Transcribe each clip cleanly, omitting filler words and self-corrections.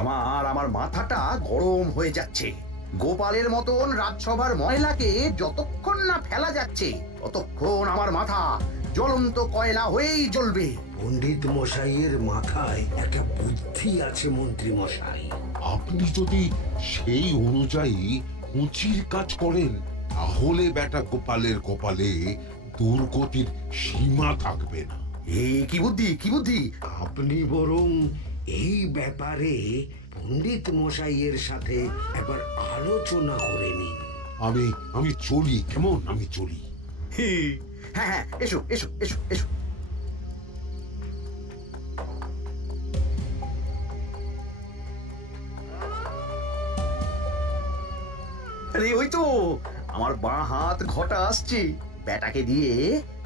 আমার মাথাটা গরম হয়ে যাচ্ছে। গোপালের মতন রাজসভার ময়লাকে যতক্ষণ না ফেলা যাচ্ছে ততক্ষণ আমার মাথা জ্বলন্ত কয়লা হয়েই জ্বলবে। পণ্ডিত মশাইয়ের মাথায় একটা বুদ্ধি আছে মন্ত্রী মশাই। আপনি যদি সেই অনুযায়ী উচির কাজ করেন তাহলে বেটা গোপালের কপালে দুর্গতির সীমা থাকবে না। কি বুদ্ধি, কি বুদ্ধি? আপনি বরং এই ব্যাপারে পণ্ডিত মশাইয়ের সাথে একবার আলোচনা করে নিন। আমি চলি, কেমন? আমি চলি। হ্যাঁ হ্যাঁ, এসো এসো এসো এসো। আরে ওই তো আমার বাঁ হাত ঘটা আসছে। বেটাকে দিয়ে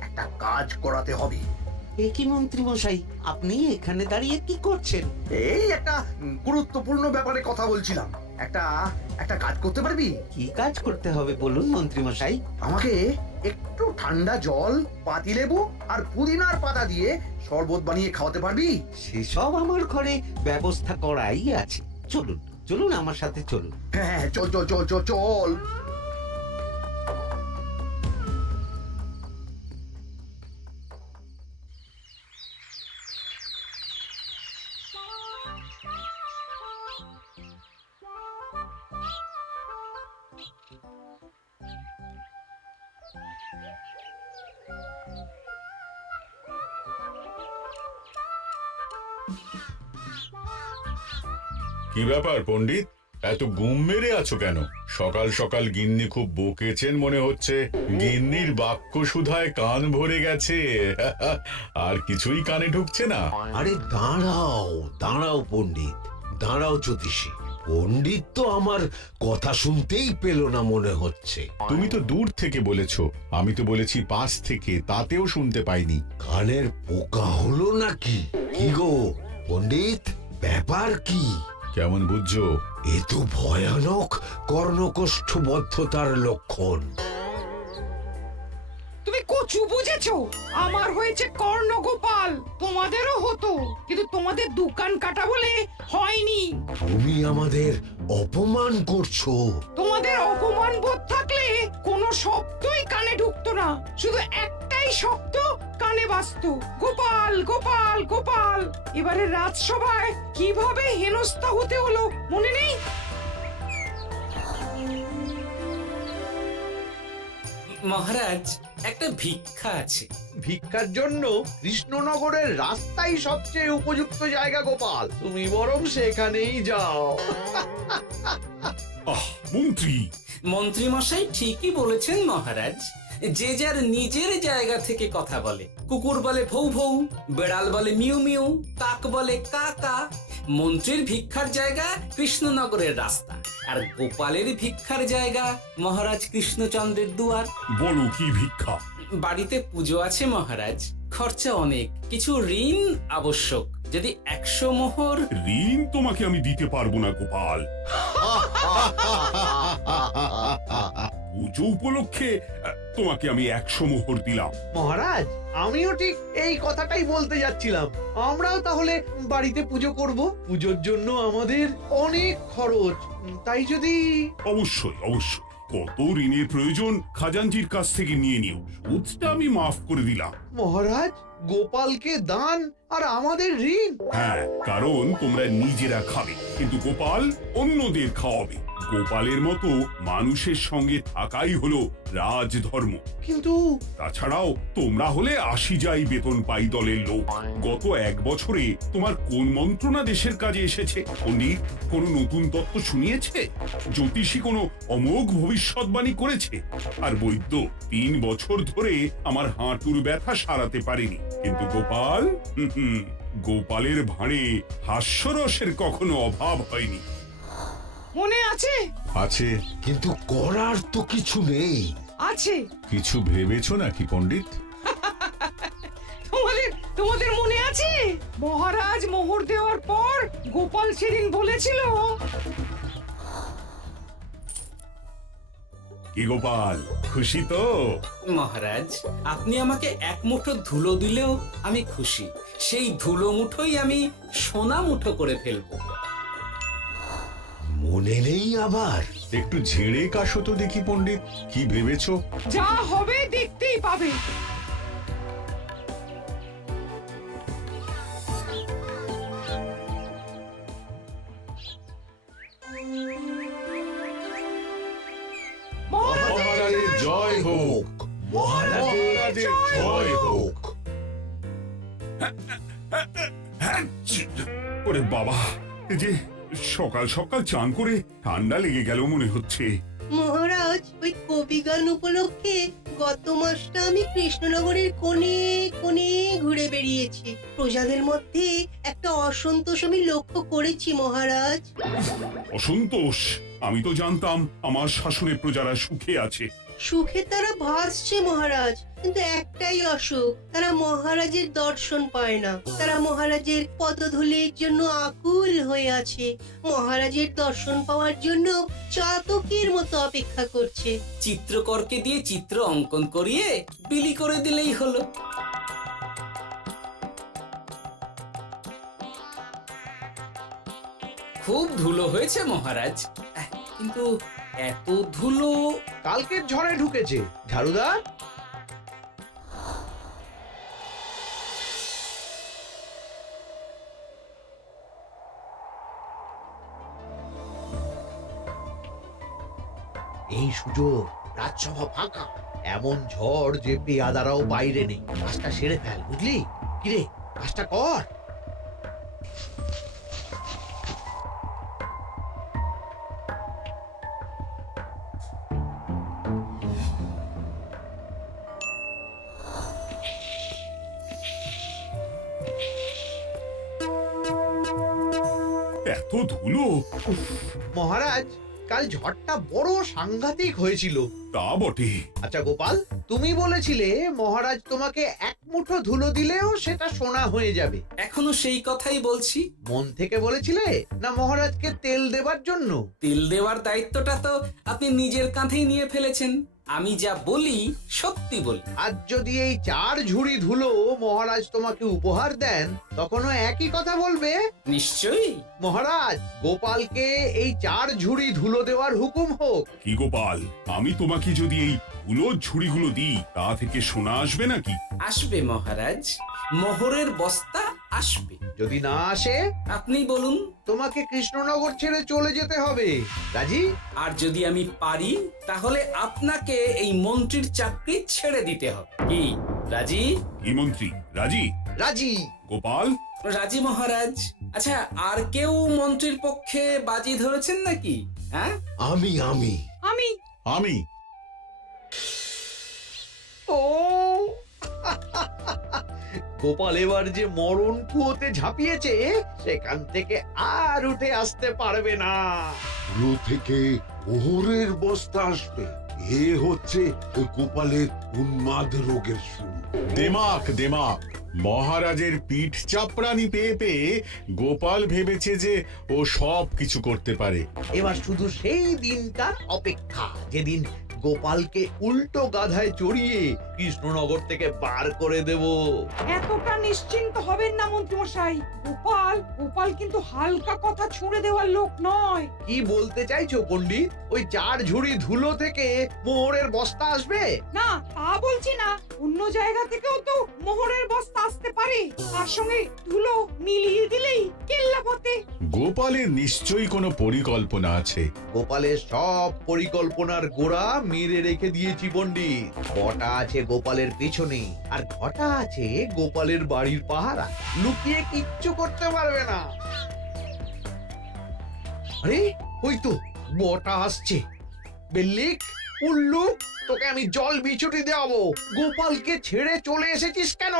একটা কাজ করাতে হবে। এ কি মন্ত্রী মশাই, আপনি এখানে দাঁড়িয়ে কি করছেন? এই একটা গুরুত্বপূর্ণ ব্যাপারে কথা বলছিলাম। একটা একটা কাজ করতে পারবি? কি কাজ করতে হবে বলুন মন্ত্রী মশাই। আমাকে একটু ঠান্ডা জল, পাতিলেবু আর পুদিনার পাতা দিয়ে শরবত বানিয়ে খাওয়াতে পারবি? সেসব আমার ঘরে ব্যবস্থা করাই আছে। চলুন চলুন, আমার সাথে চলুন। হ্যাঁ, চল চল চল চল চল। কি ব্যাপার পণ্ডিত, এত গুম মেরে আছো কেন? সকাল সকাল গিন্নি খুব বকেছেন মনে হচ্ছে। গিন্নির বাক্য সুধায় কান ভরে গেছে, আর কিছুই কানে ঢুকছে না। আরে দাঁড়াও দাঁড়াও পণ্ডিত, দাঁড়াও জ্যোতিষী। পণ্ডিত তো আমার কথা শুনতেই পেল না মনে হচ্ছে। তুমি তো দূর থেকে বলেছো, আমি তো বলেছি পাশ থেকে, তাতেও শুনতে পাইনি। কানের পোকা হলো নাকি? কি গো পণ্ডিত, ব্যাপার কি? কেমন বুঝছো? এ তো ভয়ানক কর্ণকোষ্ঠবদ্ধতার লক্ষণ। তুমি কচু বুঝেছো? আমার হয়েছে কর্ণগোপাল, তোমাদেরও হতো, কিন্তু তোমাদের দোকান কাটা বলে হয়নি। তুমি আমাদের অপমান করছো। তোমাদের অপমান বোধ থাকলে কোনো শব্দই কানে ঢুকতো না, শুধু একটাই শব্দ কানে বাজতো, গোপাল গোপাল গোপাল। এবারে রাজসভায় কিভাবে হেনস্থা হতে হলো মনে নেই? মহারাজ, একটা ভিক্ষা আছে। ভিক্ষার জন্য কৃষ্ণনগরের রাস্তাই সবচেয়ে উপযুক্ত জায়গা গোপাল, তুমি বরং সেখানেই যাও। মন্ত্রী, মন্ত্রী মশাই ঠিকই বলেছেন মহারাজ। যে যার নিজের জায়গা থেকে কথা বলে। কুকুর বলে ভৌ ভৌ, বেড়াল বলে মিউ মিউ, কাক বলে কা কা। মন্ত্রীর ভিক্ষার জায়গা কৃষ্ণনগরের রাস্তা, আর গোপালের ভিক্ষার জায়গা মহারাজ কৃষ্ণচন্দ্রের দুয়ার। বলো কি ভিক্ষা? বাড়িতে পুজো আছে মহারাজ, খরচা অনেক, কিছু ঋণ আবশ্যক। যদি 100 মোহর। ঋণ তোমাকে আমি দিতে পারবো না গোপাল। পুজো উপলক্ষে তোমাকে আমি 100 মোহর দিলাম। মহারাজ, আমিও ঠিক এই কথাটাই বলতে যাচ্ছিলাম। আমরাও তাহলে বাড়িতে পুজো করব। পুজোর জন্য আমাদের অনেক খরচ, তাই যদি... অবশ্যই অবশ্যই, কত ঋণের প্রয়োজন খাজাঞ্চির কাছ থেকে নিয়ে নিও, সুদটা আমি মাফ করে দিলাম। মহারাজ, গোপালকে দান আর আমাদের ঋণ? হ্যাঁ, কারণ তোমরা নিজেরা খাবে, কিন্তু গোপাল অন্যদের খাওয়াবে। গোপালের মতো মানুষের সঙ্গে থাকাই হলো রাজধর্ম। কিন্তু তাছাড়াও তোমরা হলে 80 যাই বেতন পাই দলের লোক। গত 1 বছরে তোমার কোন মন্ত্রণা দেশের কাজে এসেছে? পণ্ডিত কোন নতুন তত্ত্ব শুনিয়েছে? জ্যোতিষী কোনো অমোঘ ভবিষ্যৎবাণী করেছে? আর বৈদ্য 3 বছর ধরে আমার হাঁটুর ব্যথা সারাতে পারেনি। কিন্তু গোপাল, গোপালের ভাঁড়ে হাস্যরসের কখনো অভাব হয়নি। মনে আছে? আছে। কিন্তু করার তো কিছু নেই। আছে। কিছু ভেবেছো নাকি পণ্ডিত? তোমাদের মনে আছে মহারাজ মোহর দেওয়ার পর গোপাল সেদিন বলেছিল, কি গোপাল, খুশি তো? মহারাজ, আপনি আমাকে 1 মুঠো ধুলো দিলেও আমি খুশি। সেই ধুলো মুঠোই আমি সোনা মুঠো করে ফেলবো। মনে নেই আবার? একটু ঝেড়ে কাশো তো দেখি পণ্ডিত, কি ভেবেছো? যা হবে দেখতেই পাবে। মহারাজের জয় হোক, মহারাজের জয় হোক। ওরে বাবা, এই যে সকাল সকাল চান করে ঠান্ডা লেগে গেল মনে হচ্ছে। মহারাজ, ওই কবি গান উপলক্ষে গত মাসটা আমি কৃষ্ণনগরের কোণে কোণে ঘুরে বেরিয়েছি। প্রজাদের মধ্যে একটা অসন্তোষ আমি লক্ষ্য করেছি মহারাজ। অসন্তোষ? আমি তো জানতাম আমার শাসনে প্রজারা সুখে আছে। সুখে তারা ভাসছে মহারাজ, কিন্তু একটাই অসুখ, তারা মহারাজের দর্শন পায় না। তারা মহারাজের পদধূলির জন্য আকুল হয়ে আছে, মহারাজের দর্শন পাওয়ার জন্য চাতকের মতো অপেক্ষা করছে। চিত্রকরকে দিয়ে চিত্র অঙ্কন করিয়ে বিলি করে দিলেই হলো। খুব ধুলো হয়েছে মহারাজ, কিন্তু এত ধুলো। কালকের ঝড়ে ঢুকেছে। ঝাড়ুদার, এই সুযোগ, রাজসভা ফাঁকা, এমন ঝড় যে পেয়াদারাও বাইরে নেই। কাজটা সেরে ফেল, বুঝলি? কিরে, কাজটা কর। এত ধুলো! উফ, মহারাজ, কাল ঝড়টা বড় সাংঘাতিক হয়েছিল। তা বটে। আচ্ছা গোপাল, তুমি বলেছিলে মহারাজ তোমাকে এক মুঠো ধুলো দিলেও সেটা সোনা হয়ে যাবে। এখনো সেই কথাই বলছি। মন থেকে বলেছিলে না মহারাজকে তেল দেবার জন্য? তেল দেওয়ার দায়িত্বটা তো আপনি নিজের কাঁধেই নিয়ে ফেলেছেন। আমি যা বলি সত্যি বলি। আজ যদি এই 4 ঝুড়ি ধুলো মহারাজ তোমাকে উপহার দেন, তখনও একই কথা বলবে? নিশ্চয়ই। মহারাজ, গোপালকে এই 4 ঝুড়ি ধুলো দেওয়ার হুকুম হোক। কি গোপাল, আমি তোমাকে যদি এই ধুলোর ঝুড়িগুলো দিই, তা থেকে সোনা আসবে নাকি? আসবে মহারাজ, মোহরের বস্তা আসবে। যদি না আসে, আপনি বলুন। তোমাকে কৃষ্ণনগর ছেড়ে চলে যেতে হবে। রাজি? আর যদি আমি পারি, তাহলে আপনাকে এই মন্ত্রীর চাকরি ছেড়ে দিতে হবে। কি রাজি? কি মন্ত্রী রাজি? রাজি। গোপাল? রাজি মহারাজ। আচ্ছা, আর কেউ মন্ত্রীর পক্ষে বাজি ধরেছেন নাকি? হ্যাঁ, আমি আমি আমি আমি ও গোপাল এবার যে মরণ কুয়োতে ঝাঁপিয়েছে, সেখান থেকে আর উঠে আসতে পারবে না। ধুলো থেকে মোহরের বস্তা আসবে, এ হচ্ছে গোপালের উন্মাদ রোগের শুরু। দেমাক দেমাক, মহারাজের পিঠ চাপড়ানি পেয়ে পেয়ে গোপাল ভেবেছে যে ও সব কিছু করতে পারে। এবার শুধু সেই দিনটার অপেক্ষা, যেদিন গোপালকে উল্টো গাধায় চড়িয়ে কৃষ্ণনগর থেকে বার করে দেব। এতটা নিশ্চিন্ত হবেন না মন্ত্রীমশাই। গোপাল কিন্তু হালকা কথা ছুঁড়ে দেওয়ার লোক নয়। কি বলতে চাইছো পণ্ডিত? ওই 4 ঝুড়ি ধুলো থেকে মোহরের বস্তা আসবে? না, তা বলছি না। অন্য জায়গা থেকেও তো মোহরের বস্তা আসতে পারে। তার সঙ্গে ধুলো মিলিয়ে দিলেই কেল্লাপতে। গোপালের নিশ্চয়ই কোনো পরিকল্পনা আছে। গোপালের সব পরিকল্পনার গোড়া মেরে রেখে দিয়েছি পণ্ডিত। ঘটা আছে গোপালের পিছনে, আর ঘটা আছে গোপালের বাড়ির পাহারা। লুকিয়ে কিচ্ছু করতে পারবে না। আরে ওই তো বটা আসছে। বেল্লিক, উল্লুক, তোকে আমি জল বিছুটি দেওয়াবো। গোপালকে ছেড়ে চলে এসেছিস কেন?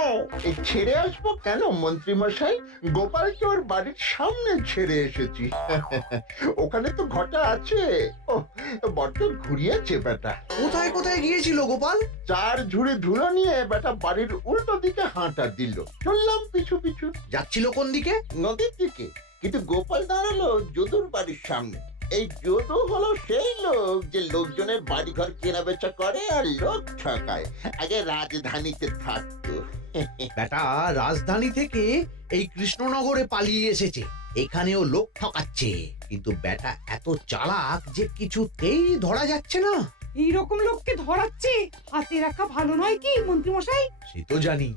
ছেড়ে আসবো কেন মন্ত্রী মশাই? গোপালকে ওর বাড়ির সামনে ছেড়ে এসেছি। ওখানে তো ঘটা আছে। ও বড্ড ঘুরিয়েছে বেটা। কোথায় কোথায় গিয়েছিল গোপাল? 4 ঝুড়ি ধুলো নিয়ে বেটা বাড়ির উল্টো দিকে হাঁটা দিল। চললাম পিছু পিছু। যাচ্ছিল কোন দিকে? নদীর দিকে। কিন্তু গোপাল দাঁড়ালো যদুর বাড়ির সামনে। এই যদু হলো সেই লোক যে লোকজনের বাড়িঘর কেনা বেচা করে আর লোক ঠকায়। আগে রাজধানীতে থাকতো। বেটা রাজধানী থেকে এই কৃষ্ণনগরে পালিয়ে এসেছে। এখানেও লোক ঠকাচ্ছে, কিন্তু বেটা এত চালাক যে কিছুতেই ধরা যাচ্ছে না। এইরকম লোককে ধরাচ্ছে হাতে রাখা ভালো নয় কি মন্ত্রী মশাই? সে তো জানি,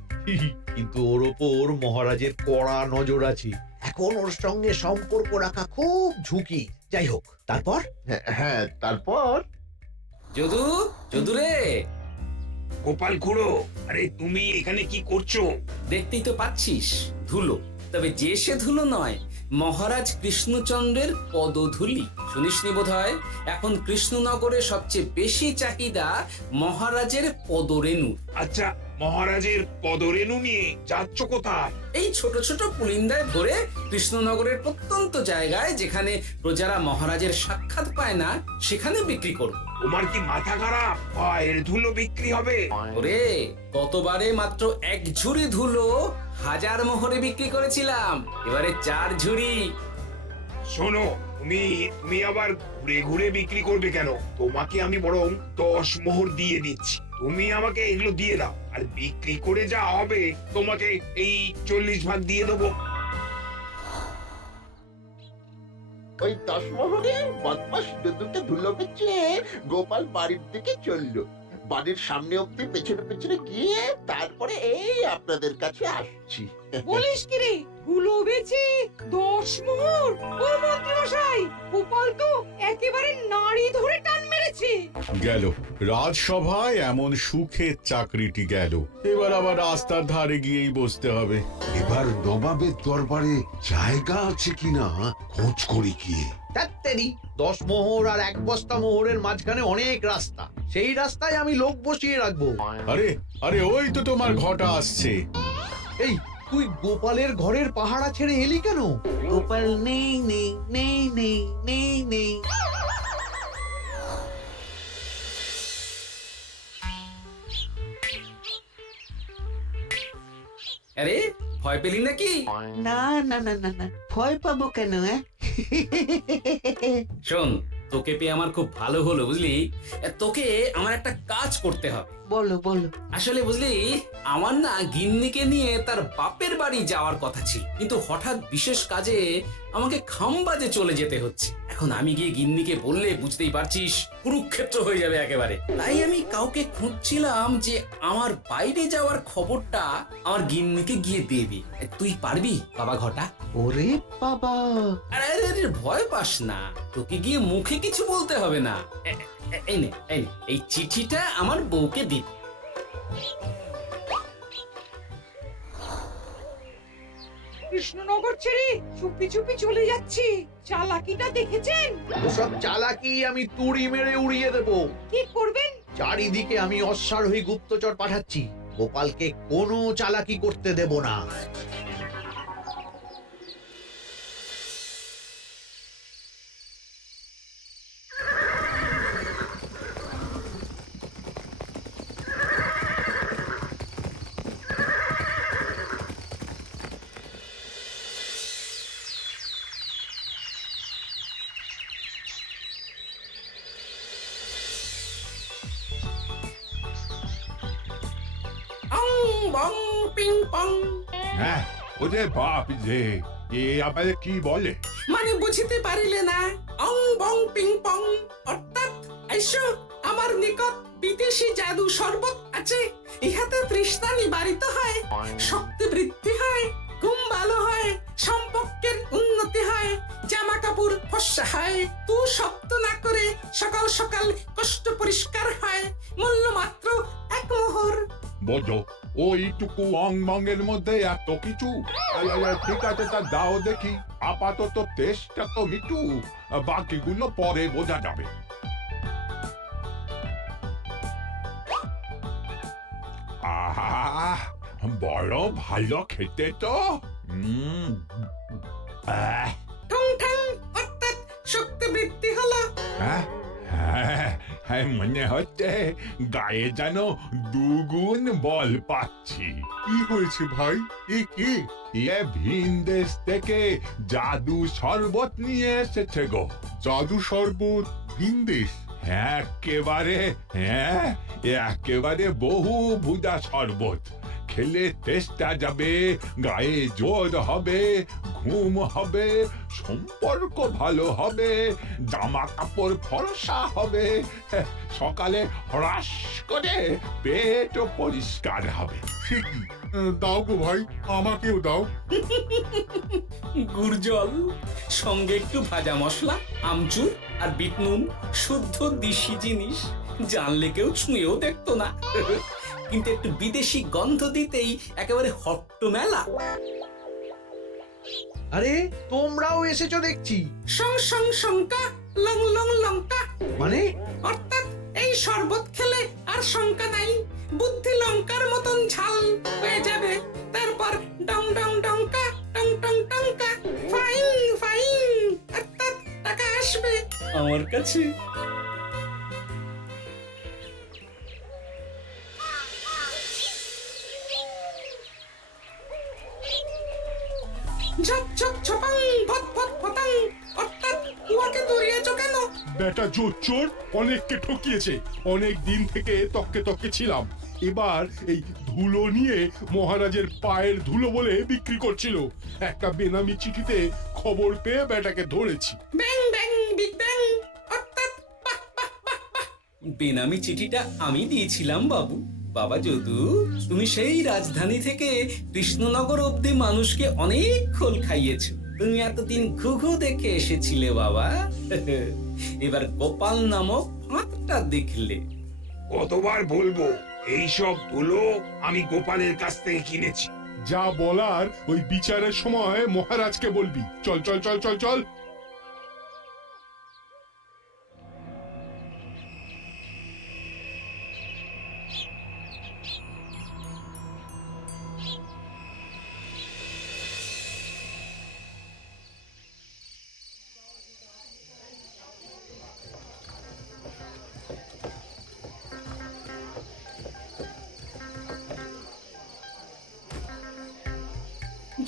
কিন্তু ওর ওপর মহারাজের কড়া নজর আছে। এখন ওর সঙ্গে সম্পর্ক রাখা খুব ঝুঁকি। যাই হোক, তারপর হ্যাঁ, তারপর যদু, যদু রে, গোপাল খুড়ো, আরে তুমি এখানে কি করছো? দেখতেই তো পাচ্ছিস ধুলো, তবে যে সে ধুলো নয়, মহারাজ কৃষ্ণচন্দ্রের পদধূলি। শুনিসনি বোধ হয় এখন কৃষ্ণনগরে সবচেয়ে বেশি চাহিদা মহারাজের পদরেণু। আচ্ছা, মহারাজের পদরেণু নিয়ে যাচ্ছ কোথায়? এই ছোট ছোট পুলিন্দায় ভরে কৃষ্ণনগরের প্রত্যন্ত জায়গায় যেখানে প্রজারা মহারাজের সাক্ষাৎ পায় না সেখানে বিক্রি করব। তোমার কি মাথা খারাপ? পায়ের ধুলো বিক্রি হবে? ওরে, গতবারে মাত্র 1 ঝুড়ি ধুলো 1000 মোহরে বিক্রি করেছিলাম, এবারে 4 ঝুড়ি। শোনো, তুমি আবার ঘুরে ঘুরে বিক্রি করবে কেন? তোমাকে আমি বরং 10 মোহর দিয়ে দিচ্ছি, তুমি আমাকে এগুলো দিয়ে দাও, আর বিক্রি করে যা হবে তোমাকে এই 40 ভাগ দিয়ে দেবো। ওই 10 মোহরে বদমাস দুটো ধুলো বেচে গোপাল বাড়ির দিকে চললো। বাড়ির সামনে অব্দি পেছনে পেছনে গিয়ে তারপরে এই আপনাদের কাছে আসছি। বলিস কি রে, ধুলো বেচে 10 মোহর? ও মন্ত্রী মশাই, গোপাল তো একেবারে নাড়ি ধরে টান মেরেছে। গেল রাজসভায় এমন সুখের চাকরিটি গেল, এবার আবার রাস্তার ধারে গিয়েই বসতে হবে। এবার নবাবের দরবারে জায়গা আছে কিনা খোঁজ করি গিয়ে। তাড়াতাড়ি 10 মোহর আর 1 বস্তা মোহরের মাঝখানে অনেক রাস্তা, সেই রাস্তায় আমি লোক বসিয়ে রাখবো। আরে আরে, ওই তো তোমার ঘটা আসছে। এই, তুই গোপালের ঘরের পাহারা ছেড়ে এলি কেন? গোপাল নেই নেই নেই নেই নেই নেই। আরে, ভয় পেলি নাকি? না না না না না, ভয় পাবো কেন? শোন, তোকে পেয়ে আমার খুব ভালো হলো বুঝলি। তোকে আমার একটা কাজ করতে হবে। বলো বলো। আসলে বুঝলি, আমার না গিন্নিকে নিয়ে তার বাপের বাড়ি যাওয়ার কথা ছিল, কিন্তু হঠাৎ বিশেষ কাজে আমাকে খামবাজে চলে যেতে হচ্ছে। এখন আমি গিয়ে গিন্নিকে বললে বুঝতেই পারছিস কুরুক্ষেত্র হয়ে যাবে একেবারে। তাই আমি কাউকে খুঁজছিলাম যে আমার বাইরে যাওয়ার খবরটা আমার গিন্নিকে গিয়ে দেবে। তুই পারবি বাবা ঘটা? ওরে বাবা, আরে আরে আরে, ভয় পাস না, তোকে গিয়ে মুখে কিছু বলতে হবে না। এই নে, এই চিঠিটা আমার বউকে দিবি। কৃষ্ণনগর ছেড়ে চুপি চুপি চলে যাচ্ছি, চালাকিটা দেখেছেন? ওসব চালাকি আমি তুড়ি মেরে উড়িয়ে দেবো। কি করবেন? চারিদিকে আমি অশ্বারোহী গুপ্তচর পাঠাচ্ছি, গোপালকে কোনো চালাকি করতে দেব না। আং বং পিং পং। হ্যাঁ, ওরে বাপ রে, এ আবার কি বলে? মানে বুঝতে পারিলে না? অং বং পিং পং অর্থাৎ আইসো আমার নিকট বিদেশি জাদু শরবত আছে, ইহাতে তৃষ্ণা নিবারিত হয়, শক্তি বৃদ্ধি হয়, ঘুম ভালো হয়, সম্পর্কের উন্নতি হয়, জামা কাপড় ফর্সা হয়, তু শব্দ না করে সকাল সকাল কষ্ট পরিষ্কার হয়, মূল্য মাত্র 1 মোহর। বোঝো, ওইটুকু অং মঙ্গের মধ্যে এত কিছু? ঠিক আছে, তা দাও দেখি, আপাতত টেস্টটা তো মিটু, বাকিগুলো পরে বোঝা যাবে। আহা, বড় ভালো খেতে তো। ঠং ঠং অর্থাৎ শক্তি বৃদ্ধি হলো। হ্যাঁ হ্যাঁ, মনে হচ্ছে গায়ে যেন 2 গুণ বল পাচ্ছি। কি হয়েছে ভাই? এ কি? এ ভিন দেশ থেকে জাদু শরবত নিয়ে এসেছে গো। জাদু শরবত? ভিন দেশ? একেবারে বহু ভুজা শরবত। খেলে তেষ্টা যাবে, গায়ে জোর হবে, ঘুম হবে, সম্পর্ক ভালো হবে, জামা কাপড় ফর্সা হবে, সকালে হ্রাস করে পেটও পরিষ্কার হবে। সে কি? দাও গো ভাই, আমাকেও দাও। গুড় জল, সঙ্গে একটু ভাজা মশলা, আমচুর আর বিট নুন, শুদ্ধ দেশি জিনিস, জানলে কেউ ছুঁয়েও দেখতো না। কিন্তু একটু বিদেশি গন্ধ দিতেই একেবারে হট্ট মেলা। আরে তোমরাও এসেছো দেখছি। সং সং শঙ্কা, লং লং লঙ্কা। মানে অর্থাৎ এই শরবত খেলে আর শঙ্কা নাই, বুদ্ধি লঙ্কার মতন ঝাল হয়ে যাবে। তারপর ডং ডং ডঙ্কা, টং টং টঙ্কা, ফাইন ফাইন, অর্থাৎ টাকা আসবে আমার কাছে। ঝপ ঝপ ছপাং, ফট ফট ফটাং, অর্থাৎ উহাকে দৌড়িয়েছো কেন? বেটা জোচ্চোর অনেককে ঠকিয়েছে। অনেক দিন থেকে তককে তককে ছিলাম। এবার এই ধুলো নিয়ে মহারাজের পায়ের ধুলো বলে বিক্রি করছিল। একটা বেনামি চিঠিতে খবর পেয়ে বেটাকে ধরেছি। ব্যাং ব্যাং বিগ ব্যাং, অর্থাৎ বাহ বাহ বাহ বাহ। বেনামি চিঠিটা আমি দিয়েছিলাম বাবু। বাবা যদু, তুমি সেই রাজধানী থেকে কৃষ্ণনগর অব্দি মানুষকে অনেক খোল খাইয়েছো। তুমি এতদিন ঘুঘু দেখে এসেছিলে বাবা। এবার গোপাল নামক ফাঁদটা দেখলে। কতবার বলবো, এইসব ধুলো আমি গোপালের কাছ থেকে কিনেছি। যা বলার ওই বিচারের সময় মহারাজকে বলবি। চল চল চল চল চল।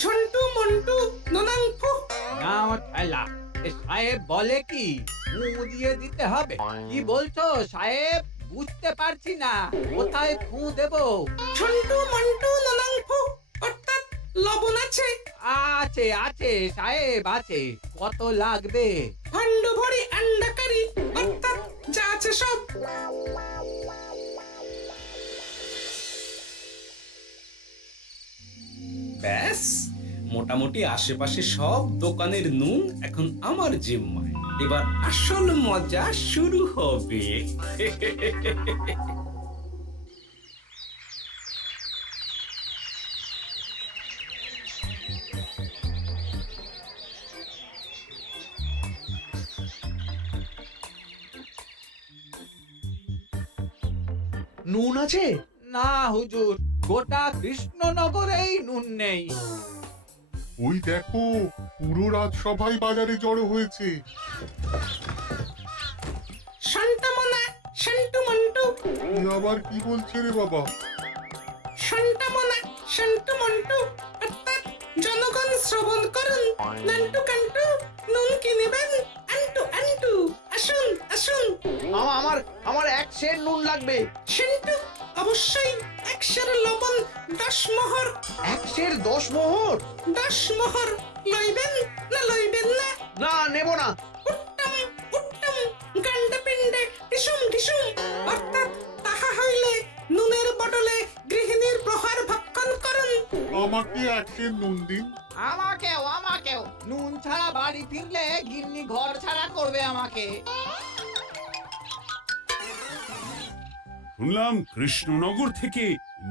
ঝন্টু মন্টু ননাঙ্কু। সাহেব বলে কি ফু দিয়ে দিতে হবে? কি বলছো সাহেব? বুঝতে পারছি না, কোথায় ফু দেব? ঝন্টু মন্টু ননাঙ্কু, অর্থাৎ লবণ আছে? আছে আছে সাহেব আছে। কত লাগবে? ভান্ড ভরি আন্ডাকারি, অর্থাৎ যা আছে সব। ব্যাস, মোটামুটি আশেপাশে সব দোকানের নুন এখন আমার জিম্মায়। এবার আসল মজা শুরু হবে। নুন আছে? না হুজুর, গোটা কৃষ্ণনগরেই নুন নেই। ওই দেখো, পুরো রাজসভাই বাজারে জড়ো হয়েছে। শান্তামনা, শান্টু মন্টু। এ আবার কি বলছে রে বাবা? শান্তামনা, শান্টু মন্টু, অর্থাৎ জনগণ শ্রবণ করুন। নান্টু কান্টু, নুন কি নেবেন? আন্টু আন্টু, আসুন আসুন। আমার আমার এক সের নুন লাগবে। সিন্টু, অবশ্যই 1 সের লবণ 10 মোহর। 1 সের 10 মোহর? 10 মোহর লইবেন না লইবেন না? না, নেব না। উত্তম উত্তম, গান্ডা পিণ্ডে ঢিসুম ঢিসুম, অর্থাৎ তাহা হইলে নুনের বদলে গৃহিণীর প্রহার ভক্ষণ করুন। আমাকে 1 সের নুন দিন। আমাকেও আমাকেও। নুন ছাড়া বাড়ি ফিরলে গিন্নি ঘর ছাড়া করবে আমাকে। শুনলাম কৃষ্ণনগর থেকে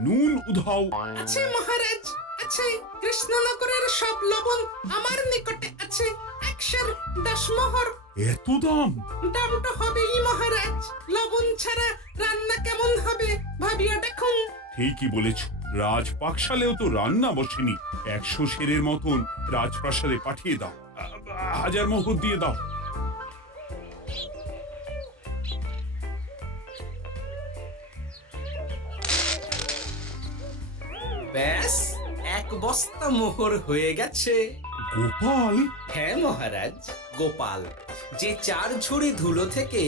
নুন উধাও। আছে মহারাজ, আছে। কৃষ্ণনগরের সব লবণ আমার নিকটে আছে। 1 সের 10 মোহর। এত দাম? দামটা হবেই মহারাজ। লবণ ছাড়া রান্না কেমন হবে ভাবিয়া দেখুন। ঠিকই বলেছ, রাজপাকশালেও তো রান্না বসেনি। 100 সেরের মতন রাজপ্রাসাদে পাঠিয়ে দাও। 1000 মোহর দিয়ে দাও। ব্যাস, 1 বস্তা মোহর হয়ে গেছে। গোপাল? হ্যাঁ মহারাজ, গোপাল, যে 4 ঝুড়ি ধুলো থেকে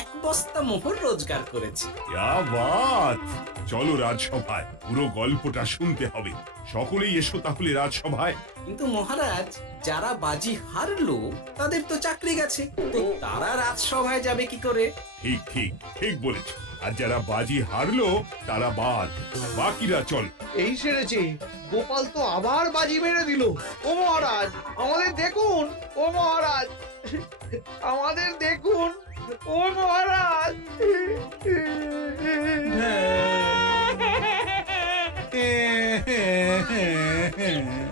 1 বস্তা মোহর রোজগার করেছে। ইয়া বাত! চলো রাজসভায়, পুরো গল্পটা শুনতে হবে। সকলেই এসো তাহলে রাজসভায়। কিন্তু মহারাজ, যারা বাজি হারলো তাদের তো চাকরি গেছে, তো তারা রাজসভায় যাবে কি করে? ঠিক ঠিক ঠিক বলেছ। আর যারা বাজি হারলো তারা বাদ, বাকিরা চল। এই সেরেছে, গোপাল তো আবার বাজি মেরে দিল। ও মহারাজ, আমাদের দেখুন। ও মহারাজ, আমাদের দেখুন। ও মহারাজ। হ্যাঁ